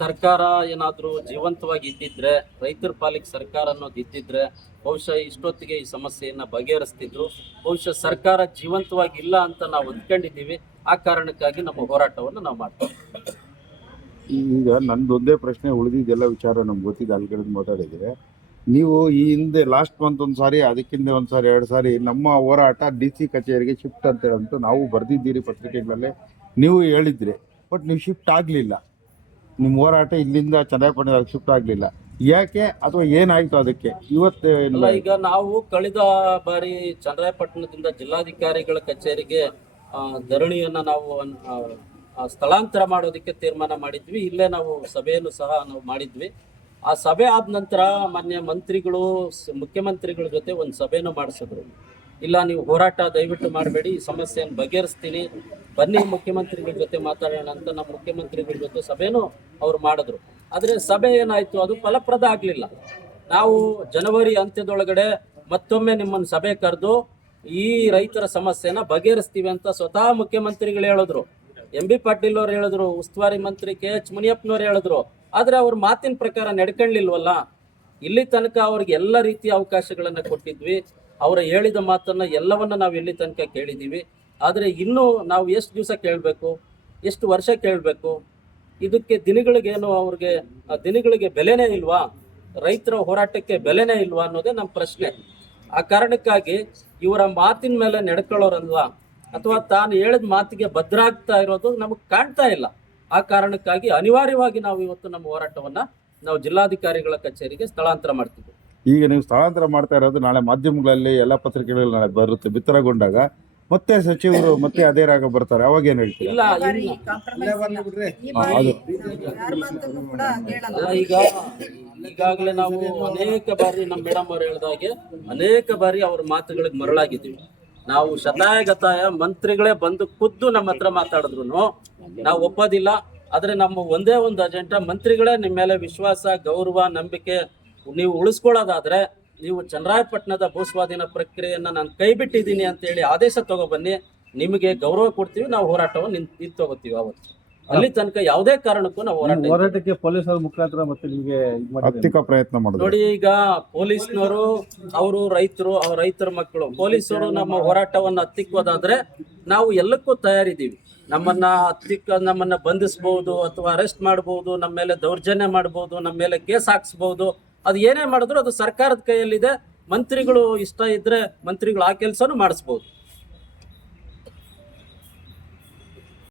ಸರ್ಕಾರ ಏನಾದರೂ ಜೀವಂತವಾಗಿ ಇದ್ದಿದ್ರೆ ರೈತರ ಪಾಲಿಗೆ ಸರ್ಕಾರ ಅನ್ನೋದು ಇದ್ದಿದ್ರೆ ಬಹುಶಃ ಇಷ್ಟೊತ್ತಿಗೆ ಈ ಸಮಸ್ಯೆಯನ್ನ ಬಗೆಹರಿಸ್ತಿದ್ರು. ಬಹುಶಃ ಸರ್ಕಾರ ಜೀವಂತವಾಗಿ ಇಲ್ಲ ಅಂತ ನಾವು ಅಂದ್ಕೊಂಡಿದ್ದೀವಿ ಆ ಕಾರಣಕ್ಕಾಗಿ ನಮ್ಮ ಹೋರಾಟವನ್ನು ನಾವು ಮಾಡ್ತೀವಿ. ಈಗ ನಂದೊಂದೇ ಪ್ರಶ್ನೆ ಉಳಿದಿದ್ದೆಲ್ಲ ವಿಚಾರ ನಮ್ಗೆ ಗೊತ್ತಿದೆ, ಅಲ್ಲಿ ಕಡೆ ಮಾತಾಡಿದ್ರೆ. ನೀವು ಈ ಹಿಂದೆ ಲಾಸ್ಟ್ ಮಂತ್ ಒಂದು ಸಾರಿ ಅದಕ್ಕಿಂತ ಒಂದು ಸಾರಿ, ಎರಡು ಸಾರಿ ನಮ್ಮ ಹೋರಾಟ ಡಿ ಸಿ ಕಚೇರಿಗೆ ಶಿಫ್ಟ್ ಅಂತ ಹೇಳ್ಬಿಟ್ಟು ನಾವು ಬರೆದಿದ್ದೀರಿ ಪತ್ರಿಕೆಗಳಲ್ಲಿ. ನೀವು ಹೇಳಿದ್ರಿ ಬಟ್ ನೀವು ಶಿಫ್ಟ್ ಆಗಲಿಲ್ಲ. ನಿಮ್ಮ ಹೋರಾಟ ಇಲ್ಲಿಂದ ಚನ್ನಪಟ್ಟಣ ಶಿಫ್ಟ್ ಆಗಲಿಲ್ಲ. ಯಾಕೆ? ಅಥವಾ ಏನಾಯ್ತು ಅದಕ್ಕೆ? ಇವತ್ತು ಅಲ್ಲ ಈಗ ನಾವು ಕಳೆದ ಬಾರಿ ಚನ್ನರಾಯಪಟ್ಟಣದಿಂದ ಜಿಲ್ಲಾಧಿಕಾರಿಗಳ ಕಚೇರಿಗೆ ಧರಣಿಯನ್ನು ಧರಣಿಯನ್ನ ನಾವು ಆ, ಆ, ಸ್ಥಳಾಂತರ ಮಾಡೋದಕ್ಕೆ ತೀರ್ಮಾನ ಮಾಡಿದ್ವಿ. ಇಲ್ಲೇ ನಾವು ಸಭೆಯನ್ನು ಸಹ ನಾವು ಮಾಡಿದ್ವಿ. ಆ ಸಭೆ ಆದ ನಂತರ ಮಾನ್ಯ ಮಂತ್ರಿಗಳು ಸ- ಮುಖ್ಯಮಂತ್ರಿಗಳ ಜೊತೆ ಒಂದು ಸಭೆನೂ ಮಾಡಿಸಿದ್ರು. ಇಲ್ಲ ನೀವು ಹೋರಾಟ ದಯವಿಟ್ಟು ಮಾಡಬೇಡಿ. ಈ ಸಮಸ್ಯೆಯನ್ನು ಬಗೆಹರಿಸ್ತೀನಿ. ಬನ್ನಿ ಮುಖ್ಯಮಂತ್ರಿಗಳ ಜೊತೆ ಮಾತಾಡೋಣ ಅಂತ ನಮ್ಮ ಮುಖ್ಯಮಂತ್ರಿಗಳ ಜೊತೆ ಸಭೆನೂ ಅವ್ರು ಮಾಡಿದ್ರು. ಆದರೆ ಸಭೆ ಏನಾಯ್ತು? ಅದು ಫಲಪ್ರದ ಆಗಲಿಲ್ಲ. ನಾವು ಜನವರಿ ಅಂತ್ಯದೊಳಗಡೆ ಮತ್ತೊಮ್ಮೆ ನಿಮ್ಮನ್ನು ಸಭೆ ಕರೆದು ಈ ರೈತರ ಸಮಸ್ಯೆನ ಬಗೆಹರಿಸ್ತೀವಿ ಅಂತ ಸ್ವತಃ ಮುಖ್ಯಮಂತ್ರಿಗಳು ಹೇಳಿದ್ರು. ಎಂ ಬಿ ಪಾಟೀಲ್ ಅವ್ರು ಹೇಳಿದ್ರು, ಉಸ್ತುವಾರಿ ಮಂತ್ರಿ ಕೆ ಎಚ್ ಮುನಿಯಪ್ಪನವ್ರು ಹೇಳಿದ್ರು. ಆದ್ರೆ ಅವ್ರ ಮಾತಿನ ಪ್ರಕಾರ ನಡ್ಕೊಳ್ಳಿಲ್ವಲ್ಲ ಇಲ್ಲಿ ತನಕ ಅವ್ರಿಗೆ ಎಲ್ಲ ರೀತಿಯ ಅವಕಾಶಗಳನ್ನ ಕೊಟ್ಟಿದ್ವಿ. ಅವರ ಹೇಳಿದ ಮಾತನ್ನ ಎಲ್ಲವನ್ನ ನಾವು ಇಲ್ಲಿ ತನಕ ಕೇಳಿದೀವಿ. ಆದ್ರೆ ಇನ್ನು ನಾವು ಎಷ್ಟು ದಿವಸ ಕೇಳಬೇಕು, ಎಷ್ಟು ವರ್ಷ ಕೇಳಬೇಕು, ಇದಕ್ಕೆ ದಿನಗಳಿಗೇನು ಅವ್ರಿಗೆ ದಿನಗಳಿಗೆ ಬೆಲೆನೇ ಇಲ್ವಾ, ರೈತರ ಹೋರಾಟಕ್ಕೆ ಬೆಲೆನೇ ಇಲ್ವಾ ಅನ್ನೋದೇ ನಮ್ಮ ಪ್ರಶ್ನೆ. ಆ ಕಾರಣಕ್ಕಾಗಿ ಇವರ ಮಾತಿನ ಮೇಲೆ ನಡ್ಕೊಳ್ಳೋರಲ್ವಾ, ಅಥವಾ ತಾನು ಹೇಳಿದ ಮಾತಿಗೆ ಭದ್ರಾಗ್ತಾ ಇರೋದು ನಮಗೆ ಕಾಣ್ತಾ ಇಲ್ಲ. ಆ ಕಾರಣಕ್ಕಾಗಿ ಅನಿವಾರ್ಯವಾಗಿ ನಾವು ಇವತ್ತು ನಮ್ಮ ಹೋರಾಟವನ್ನ ನಾವು ಜಿಲ್ಲಾಧಿಕಾರಿಗಳ ಕಚೇರಿಗೆ ಸ್ಥಳಾಂತರ ಮಾಡ್ತೀವಿ. ಈಗ ನೀವು ಸ್ಥಳಾಂತರ ಮಾಡ್ತಾ ಇರೋದು ನಾಳೆ ಮಾಧ್ಯಮಗಳಲ್ಲಿ, ಎಲ್ಲ ಪತ್ರಿಕೆಗಳಲ್ಲಿ ನಾಳೆ ಬರುತ್ತೆ. ಬಿತ್ತರಗೊಂಡಾಗ ಮತ್ತೆ ಸಚಿವರು ಮತ್ತೆ ಅದೇ ರಾಗ ಬರ್ತಾರೆ. ಅವಾಗ ಏನ್ ಹೇಳ್ತೀರಾ? ಇಲ್ಲ ಈ ಬಾರಿ ಇನ್ನು compromise ಇಲ್ಲ. ಈ ಬಾರಿ ಯಾರ ಮಾತನ್ನು ಕೂಡ ಕೇಳಲ್ಲ. ಅಲ್ಲ ಈಗ ಈಗಾಗಲೇ ನಾವು ಅನೇಕ ಬಾರಿ ನಮ್ಮ ಮೇಡಮ್ ಅವ್ರು ಹೇಳ್ದಾಗೆ ಅನೇಕ ಬಾರಿ ಅವ್ರ ಮಾತುಗಳಿಗೆ ಮರಳಾಗಿದ್ದೀವಿ. ನಾವು ಶತಾಯಗತಾಯ ಮಂತ್ರಿಗಳೇ ಬಂದು ಖುದ್ದು ನಮ್ಮ ಹತ್ರ ಮಾತಾಡಿದ್ರು ನಾವು ಒಪ್ಪೋದಿಲ್ಲ. ಆದ್ರೆ ನಮ್ಮ ಒಂದೇ ಒಂದು ಅಜೆಂಡಾ ಮಂತ್ರಿಗಳೇ ನಿಮ್ಮ ಮೇಲೆ ವಿಶ್ವಾಸ ಗೌರವ ನಂಬಿಕೆ ನೀವು ಉಳಿಸ್ಕೊಳ್ಳೋದಾದ್ರೆ ನೀವು ಚನ್ನರಾಯಪಟ್ಟಣದ ಭೂಸ್ವಾಧೀನ ಪ್ರಕ್ರಿಯೆಯನ್ನು ನಾನು ಕೈ ಬಿಟ್ಟಿದ್ದೀನಿ ಅಂತ ಹೇಳಿ ಆದೇಶ ತಗೊಬನ್ನಿ ನಿಮಗೆ ಗೌರವ ಕೊಡ್ತೀವಿ ನಾವು ಹೋರಾಟವನ್ನು ನಿಂತ್ ನಿಂತು ತಗೋತೀವಿ ಅವತ್ತು ಅಲ್ಲಿ ತನಕ ಯಾವುದೇ ಕಾರಣಕ್ಕೂ ನಾವು ಹೋರಾಟ ಹೋರಾಟಕ್ಕೆ ಪೊಲೀಸರ ಮುಖಾಂತರ ಮತ್ತೆ ನಿಮಗೆ ಇದ್ ಮಾಡಿದ್ದಾರೆ. ಹತ್ತಿಕ ಪ್ರಯತ್ನ ಮಾಡಿದ್ರು ನೋಡಿ ಈಗ ಪೊಲೀಸ್ನವರು ಅವರು ರೈತರು ಅವ್ರ ರೈತರ ಮಕ್ಕಳು ಪೊಲೀಸರು ನಮ್ಮ ಹೋರಾಟವನ್ನು ಹತ್ತಿಕ್ಕೋದಾದ್ರೆ ನಾವು ಎಲ್ಲಕ್ಕೂ ತಯಾರಿದ್ದೀವಿ. ನಮ್ಮನ್ನ ಹತ್ತಿಕ್ಕ ನಮ್ಮನ್ನ ಬಂಧಿಸಬಹುದು ಅಥವಾ ಅರೆಸ್ಟ್ ಮಾಡಬಹುದು ನಮ್ಮ ಮೇಲೆ ದೌರ್ಜನ್ಯ ಮಾಡಬಹುದು ನಮ್ಮ ಮೇಲೆ ಕೇಸ್ ಹಾಕ್ಸ್ಬಹುದು ಅದು ಏನೇ ಮಾಡಿದ್ರು ಅದು ಸರ್ಕಾರದ ಕೈಯಲ್ಲಿದೆ. ಮಂತ್ರಿಗಳು ಇಷ್ಟ ಇದ್ರೆ ಮಂತ್ರಿಗಳು ಆ ಕೆಲಸನೂ ಮಾಡಿಸ್ಬೋದು.